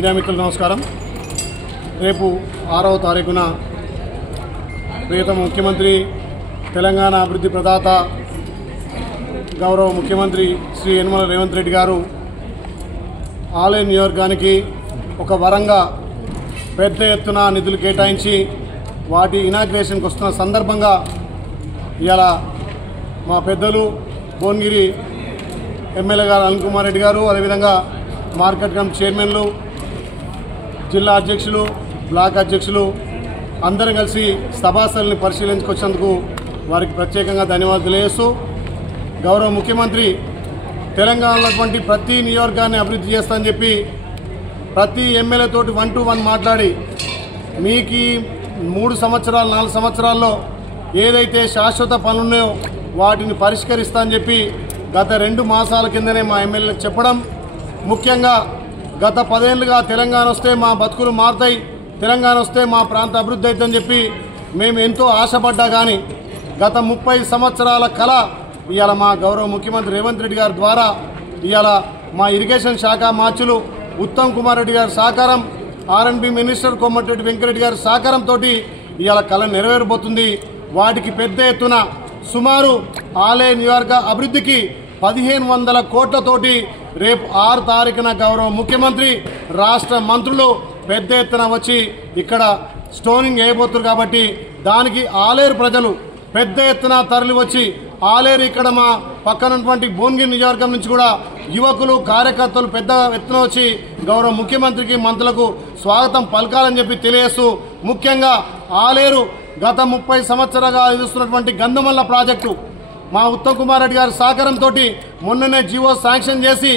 Media మిత్రులకు నమస్కారం. రేపు 6వ తారీఖున ప్రియతమ ముఖ్యమంత్రి, తెలంగాణ అభివృద్ధి ప్రదాత, గౌరవ ముఖ్యమంత్రి శ్రీ యనమల రేవంత్ రెడ్డి గారు ఆలయ నియోజకవర్గానికి ఒక వరంగా పెద్ద ఎత్తున నిధులు కేటాయించి వాటి ఇనాగ్రేషన్కి వస్తున్న సందర్భంగా ఇవాళ మా పెద్దలు భువనగిరి ఎమ్మెల్యే గారు అనిల్ కుమార్ రెడ్డి గారు, అదేవిధంగా మార్కెట్ కమిటీ చైర్మన్లు, జిల్లా అధ్యక్షులు, బ్లాక్ అధ్యక్షులు అందరం కలిసి సభాస్థలిని పరిశీలించుకొచ్చేందుకు వారికి ప్రత్యేకంగా ధన్యవాదాలు తెలియజేస్తూ, గౌరవ ముఖ్యమంత్రి తెలంగాణలో ప్రతి నియోజకవర్గాన్ని అభివృద్ధి చేస్తానని చెప్పి ప్రతి ఎమ్మెల్యేతోటి 1 to 1 మాట్లాడి మీకు 3 సంవత్సరాలు 4 సంవత్సరాల్లో ఏదైతే శాశ్వత పనులున్నాయో వాటిని పరిష్కరిస్తా అని చెప్పి గత 2 మాసాల కిందనే మా ఎమ్మెల్యేలకు చెప్పడం, ముఖ్యంగా గత 10 ఏళ్లుగా తెలంగాణ వస్తే మా బతుకులు మారుతాయి, తెలంగాణ వస్తే మా ప్రాంత అభివృద్ధి అవుతుందని చెప్పి మేము ఎంతో ఆశపడ్డా కానీ గత 30 సంవత్సరాల కళ ఇవాళ మా గౌరవ ముఖ్యమంత్రి రేవంత్ రెడ్డి గారి ద్వారా ఇవాళ మా ఇరిగేషన్ శాఖ మార్చులు ఉత్తమ్ కుమార్ రెడ్డి గారి సహకారం, R&B మినిస్టర్ కోమటిరెడ్డి వెంకరెడ్డి గారి సహకారంతో ఇవాళ కళ నెరవేరబోతుంది. వాటికి పెద్ద ఎత్తున సుమారు ఆలయ నియోజక అభివృద్ధికి 1500 కోట్లతోటి రేపు 6 తారీఖున గౌరవ ముఖ్యమంత్రి, రాష్ట్ర మంత్రులు పెద్ద ఎత్తున వచ్చి ఇక్కడ స్టోనింగ్ వేయబోతున్నారు. కాబట్టి దానికి ఆలేరు ప్రజలు పెద్ద ఎత్తున తరలి వచ్చి ఆలేరు ఇక్కడ మా పక్కనటువంటి భువనగిరి నియోజకవర్గం నుంచి కూడా యువకులు, కార్యకర్తలు పెద్ద ఎత్తున వచ్చి గౌరవ ముఖ్యమంత్రికి, మంత్రులకు స్వాగతం పలకాలని చెప్పి తెలియజేస్తూ, ముఖ్యంగా ఆలేరు గత 30 సంవత్సరాలుగా ఎదుస్తున్నటువంటి గంధమల్ల ప్రాజెక్టు మా ఉత్తమ్ కుమార్ రెడ్డి గారి సహకారంతో మొన్ననే జీవో శాంక్షన్ చేసి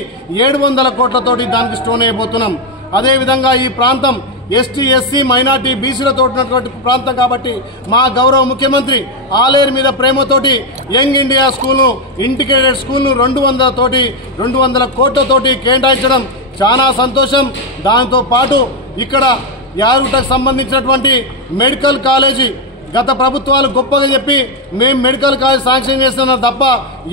700 కోట్లతోటి దానికి స్టోన్ అయిపోతున్నాం. అదేవిధంగా ఈ ప్రాంతం ఎస్టీ, ఎస్సీ, మైనార్టీ, బీసీలతో ఉన్నటువంటి ప్రాంతం కాబట్టి మా గౌరవ ముఖ్యమంత్రి ఆలేరు మీద ప్రేమతోటి యంగ్ ఇండియా స్కూల్ను, ఇంటిగ్రేటెడ్ స్కూల్ను 200 కోట్లతోటి కేటాయించడం చాలా సంతోషం. దాంతో పాటు ఇక్కడ యాదగిరిగుట్టకు సంబంధించినటువంటి మెడికల్ కాలేజీ గత ప్రభుత్వాలు గొప్పగా చెప్పి మేము మెడికల్ కాలేజ్ శాంక్షన్ చేస్తున్నారు తప్ప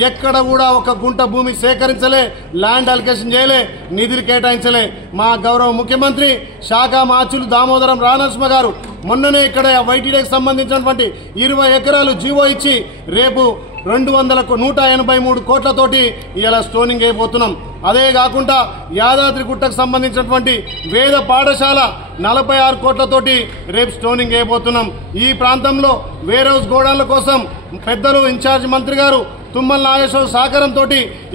ఎక్కడ కూడా ఒక గుంట భూమి సేకరించలే, ల్యాండ్ అలికేషన్ చేయలే, నిధులు కేటాయించలే. మా గౌరవ ముఖ్యమంత్రి శాఖ మార్చులు దామోదరం రానరసింహ గారు మొన్ననే ఇక్కడ వైటీడీకి సంబంధించినటువంటి 20 ఎకరాలు జీవో ఇచ్చి రేపు 183 కోట్లతోటి ఇలా స్టోనింగ్ అయిపోతున్నాం. అదే కాకుండా యాదాద్రిగుట్టకు సంబంధించినటువంటి వేద పాఠశాల 46 కోట్లతోటి రేపు స్టోనింగ్ అయిపోతున్నాం. ఈ ప్రాంతంలో వేర్ హౌస్ గోడౌన్ల కోసం పెద్దలు ఇన్ఛార్జ్ మంత్రి గారు తుమ్మల నాగేశ్వర సహకారంతో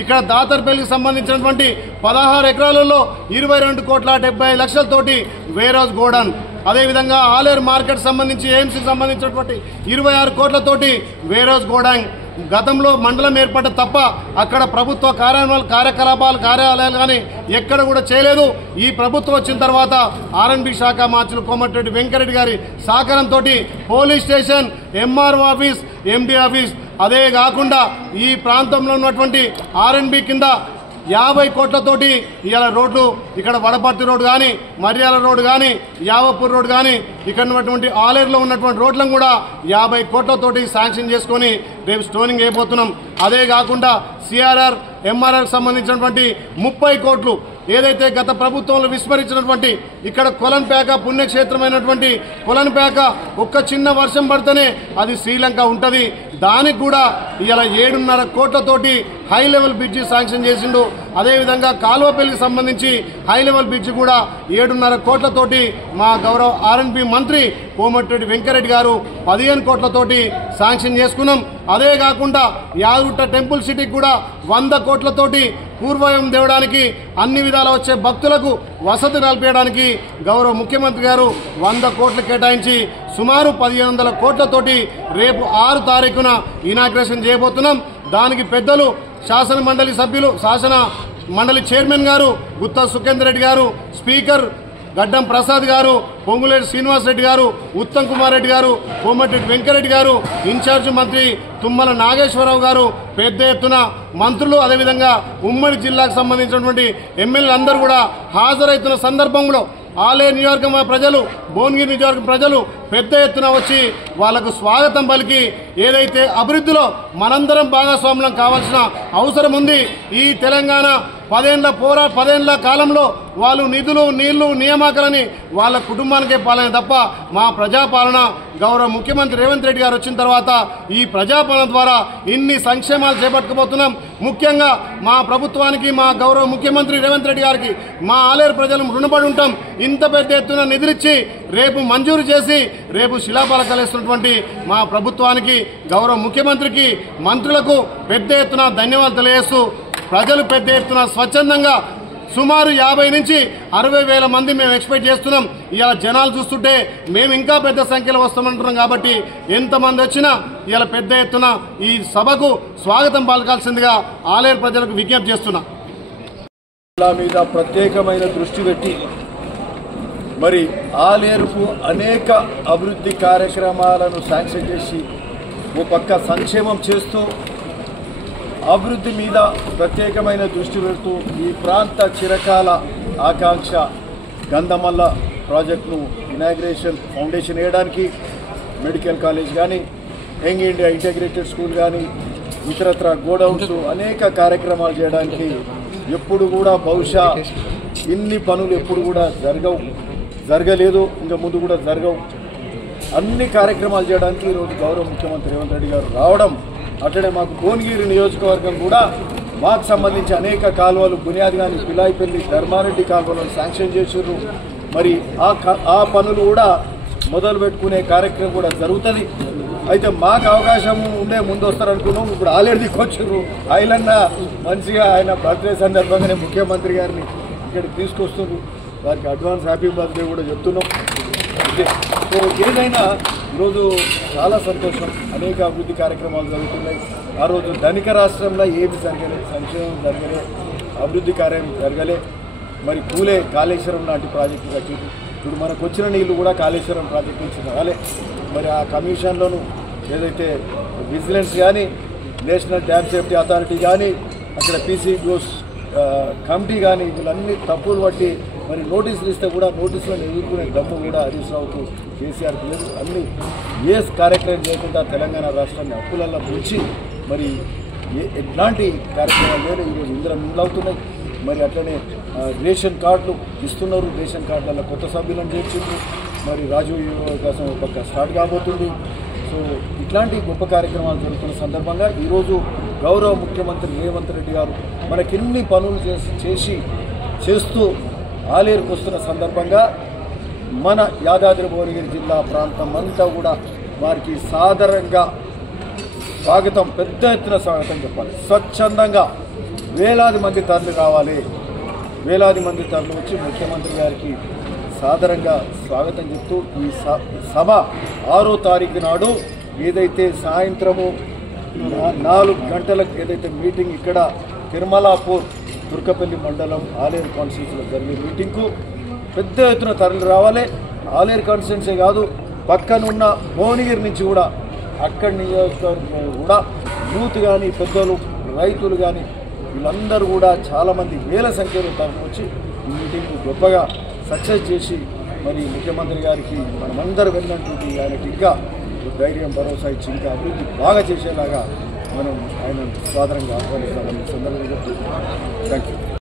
ఇక్కడ దాతర్పల్లికి సంబంధించినటువంటి 16 ఎకరాలలో 22,70,00,000తోటి వేర్ హౌస్ గోడౌన్, అదేవిధంగా ఆలేరు మార్కెట్ సంబంధించి ఎయిమ్స్కి సంబంధించినటువంటి 26 కోట్లతోటి వేర్ హౌస్ గోడౌన్. గతంలో మండలం ఏర్పడ్డ తప్ప అక్కడ ప్రభుత్వ కార్యాలయాలు కానీ ఎక్కడ కూడా చేయలేదు. ఈ ప్రభుత్వం వచ్చిన తర్వాత R&B శాఖ మార్చులు కోమటిరెడ్డి వెంకరెడ్డి గారి సహకారంతో police station, MRO office, MD office, అదే కాకుండా ఈ ప్రాంతంలో ఉన్నటువంటి R&B కింద 50 కోట్లతోటి ఇవాళ రోడ్లు, ఇక్కడ వడపర్తి రోడ్డు కానీ, మర్యాల రోడ్డు కానీ, యావపూర్ రోడ్డు కానీ, ఇక్కడ ఉన్నటువంటి ఆలేరులో ఉన్నటువంటి రోడ్లను కూడా 50 కోట్లతోటి శాంక్షన్ చేసుకుని రేపు స్టోనింగ్ అయిపోతున్నాం. అదే కాకుండా CRR, MRR సంబంధించినటువంటి 30 కోట్లు ఏదైతే గత ప్రభుత్వంలో విస్మరించినటువంటి ఇక్కడ కొలన్పేక పుణ్యక్షేత్రమైనటువంటి కొలన్పేక ఒక్క చిన్న వర్షం పడితేనే అది శ్రీలంక ఉంటుంది. దానికి కూడా ఇలా 7.5 కోట్లతోటి హై లెవెల్ బ్రిడ్జి శాంక్షన్ చేసిండు. అదేవిధంగా కాలువపల్లికి సంబంధించి హై లెవెల్ బ్రిడ్జి కూడా 7.5 కోట్లతోటి మా గౌరవ R&B మంత్రి కోమటిరెడ్డి వెంకరెడ్డి గారు 15 కోట్లతోటి శాంక్షన్ చేసుకున్నాం. అదే కాకుండా యాదగిరిగుట్ట టెంపుల్ సిటీకి కూడా 100 కోట్లతోటి పూర్వయం తేవడానికి, అన్ని విధాలు వచ్చే భక్తులకు వసతి కల్పించడానికి గౌరవ ముఖ్యమంత్రి గారు 100 కోట్లు కేటాయించి సుమారు 1500 కోట్లతోటి రేపు 6 తారీఖున ఇనాగ్రేషన్ చేయబోతున్నాం. దానికి పెద్దలు శాసన మండలి సభ్యులు, శాసన మండలి చైర్మన్ గారు గుత్తా సుఖేందర్ రెడ్డి గారు, స్పీకర్ గడ్డం ప్రసాద్ గారు, పొంగులేటి శ్రీనివాస్ రెడ్డి గారు, ఉత్తమ్ కుమార్ రెడ్డి గారు, కోమటిరెడ్డి వెంకరెడ్డి గారు, ఇన్ఛార్జి మంత్రి తుమ్మల నాగేశ్వరరావు గారు, పెద్ద ఎత్తున మంత్రులు, అదేవిధంగా ఉమ్మడి జిల్లాకు సంబంధించినటువంటి ఎమ్మెల్యేలు అందరూ కూడా హాజరైతున్న సందర్భంలో ఆలేరు నియోజకవర్గం ప్రజలు, భువనగిరి నియోజకవర్గం ప్రజలు పెద్ద ఎత్తున వచ్చి వాళ్లకు స్వాగతం పలికి ఏదైతే అభివృద్ధిలో మనందరం భాగస్వామ్యం కావాల్సిన అవసరం ఉంది. ఈ తెలంగాణ 10 కాలంలో వాళ్ళు నిధులు నీళ్లు నియామకాలని వాళ్ళ కుటుంబానికే పాలన తప్ప మా ప్రజాపాలన గౌరవ ముఖ్యమంత్రి రేవంత్ రెడ్డి గారు వచ్చిన తర్వాత ఈ ప్రజాపాలన ద్వారా ఇన్ని సంక్షేమాలు చేపట్టుకుపోతున్నాం. ముఖ్యంగా మా ప్రభుత్వానికి మా గౌరవ ముఖ్యమంత్రి రేవంత్ రెడ్డి గారికి మా ఆలేరు ప్రజలు రుణపడి ఉంటాం. ఇంత పెద్ద ఎత్తున నిధులిచ్చి రేపు మంజూరు చేసి రేపు శిలాఫలకాలు ఇస్తున్నటువంటి మా ప్రభుత్వానికి గౌరవ ముఖ్యమంత్రికి మంత్రులకు పెద్ద ఎత్తున ధన్యవాదాలు తెలియజేస్తూ ప్రజలు పెద్ద ఎత్తున స్వచ్ఛందంగా సుమారు 50 నుంచి 60 వేల మంది మేము ఎక్స్పెక్ట్ చేస్తున్నాం. ఇలా జనాలు చూస్తుంటే మేము ఇంకా పెద్ద సంఖ్యలో వస్తామంటున్నాం. కాబట్టి ఎంతమంది వచ్చినా ఇలా పెద్ద ఎత్తున ఈ సభకు స్వాగతం పలకాల్సిందిగా ఆలేరు ప్రజలకు విజ్ఞప్తి చేస్తున్నా. మీద ప్రత్యేకమైన దృష్టి పెట్టి మరి ఆలేరుకు అనేక అభివృద్ధి కార్యక్రమాలను శాంక్షన్ చేసి ఓ పక్క సంక్షేమం చేస్తూ అభివృద్ధి మీద ప్రత్యేకమైన దృష్టి పెడుతూ ఈ ప్రాంత చిరకాల ఆకాంక్ష గంధమల్ల ప్రాజెక్టును ఇనాగ్రేషన్ ఫౌండేషన్ వేయడానికి మెడికల్ కాలేజ్ కానీ యంగ్ ఇండియా ఇంటిగ్రేటెడ్ స్కూల్ కానీ ఇతరత్ర గోడౌన్స్ అనేక కార్యక్రమాలు చేయడానికి ఎప్పుడు కూడా బహుశా ఇన్ని పనులు ఎప్పుడు కూడా జరగలేదు, ఇంకా ముందు కూడా జరగవు. అన్ని కార్యక్రమాలు చేయడానికి ఈరోజు గౌరవ ముఖ్యమంత్రి రేవంత్ రెడ్డి గారు రావడం, అట్లనే మాకు భువనగిరి నియోజకవర్గం కూడా మాకు సంబంధించి అనేక కాలువలు బునియాది కానీ పిలాయిపల్లి ధర్మారెడ్డి కాలువలను శాంక్షన్ చేసారు. మరి ఆ పనులు కూడా మొదలు పెట్టుకునే కార్యక్రమం కూడా జరుగుతుంది. అయితే మాకు అవకాశం ఉండే ముందు వస్తారనుకున్నాం. ఇప్పుడు ఆలేరు దిక్కొచ్చారు. ఆయనన్న మంచిగా ఆయన బర్త్డే సందర్భంగానే ముఖ్యమంత్రి గారిని ఇక్కడికి తీసుకొస్తున్నారు. వారికి అడ్వాన్స్ హ్యాపీ బర్త్డే కూడా చెప్తున్నాం. సో ఏదైనా ఈరోజు చాలా సంతోషం. అనేక అభివృద్ధి కార్యక్రమాలు జరుగుతున్నాయి. ఆ రోజు ధనిక రాష్ట్రంలో ఏమి జరగలే, సంక్షేమం జరగలే, అభివృద్ధి కార్యం జరగలే. మరి పూలే కాళేశ్వరం లాంటి ప్రాజెక్టు కట్టింది. ఇప్పుడు మనకు వచ్చిన నీళ్లు కూడా కాళేశ్వరం ప్రాజెక్టు నుంచి రాలే. మరి ఆ కమిషన్లను ఏదైతే విజిలెన్స్ కానీ నేషనల్ డ్యామ్ సేఫ్టీ అథారిటీ కానీ అక్కడ పీసీ గ్లోస్ కమిటీ కానీ వీళ్ళన్నీ తప్పులు పట్టి మరి నోటీసులు ఇస్తే కూడా నోటీసులను ఎదుర్కొనే దమ్ము కూడా హరీష్ రావుకు కేసీఆర్కి లేదు. అన్ని ఏ కార్యక్రమం చేయకుండా తెలంగాణ రాష్ట్రాన్ని అప్పులల్లో ముంచి మరి ఎట్లాంటి కార్యక్రమాలు లేదు. ఈరోజు ఇందులో అవుతున్నాయి. మరి అట్లనే రేషన్ కార్డులు ఇస్తున్నారు. రేషన్ కార్డులలో కొత్త సభ్యులను చేర్చిండ్రు. మరి రాజీవ్ కోసం ఒక పక్క స్టార్ట్ కాబోతుంది. సో ఇట్లాంటి గొప్ప కార్యక్రమాలు జరుగుతున్న సందర్భంగా ఈరోజు గౌరవ ముఖ్యమంత్రి రేవంత్ రెడ్డి గారు మనకెన్ని పనులు చేస్తూ ఆలేరుకు వస్తున్న సందర్భంగా మన యాదాద్రి భువనగిరి జిల్లా ప్రాంతం అంతా కూడా వారికి సాదరంగా స్వాగతం, పెద్ద ఎత్తున స్వాగతం చెప్పాలి. స్వచ్ఛందంగా వేలాది మంది తరలి రావాలి. వేలాది మంది తరలి వచ్చి ముఖ్యమంత్రి గారికి సాదరంగా స్వాగతం చెప్తూ ఈ సభ 6వ తారీఖు నాడు ఏదైతే సాయంత్రము 4 గంటలకు ఏదైతే మీటింగ్ ఇక్కడ తిరుమలాపూర్ తుర్కపల్లి మండలం ఆలేరు కాన్స్టిట్యూన్సీలో జరిగే మీటింగ్కు పెద్ద ఎత్తున తరలి రావాలి. ఆలేరు కాన్స్టిట్యూన్సీ కాదు, పక్కనున్న భువనగిరి నుంచి కూడా అక్కడి నియోజకవర్గం కూడా యూత్ కానీ పెద్దలు రైతులు కానీ వీళ్ళందరూ కూడా చాలామంది వేల సంఖ్యలో తరలి వచ్చి ఈ మీటింగ్కు గొప్పగా సక్సెస్ చేసి మరి ముఖ్యమంత్రి గారికి మనమందరూ వెళ్ళినటువంటి ఆయనకి ఇంకా ధైర్యం భరోసా ఇచ్చి ఇంకా అభివృద్ధి బాగా చేసేలాగా మనం ఆయన సాధారణంగా ఆహ్వానిస్తామని సందర్భంగా థ్యాంక్ యూ.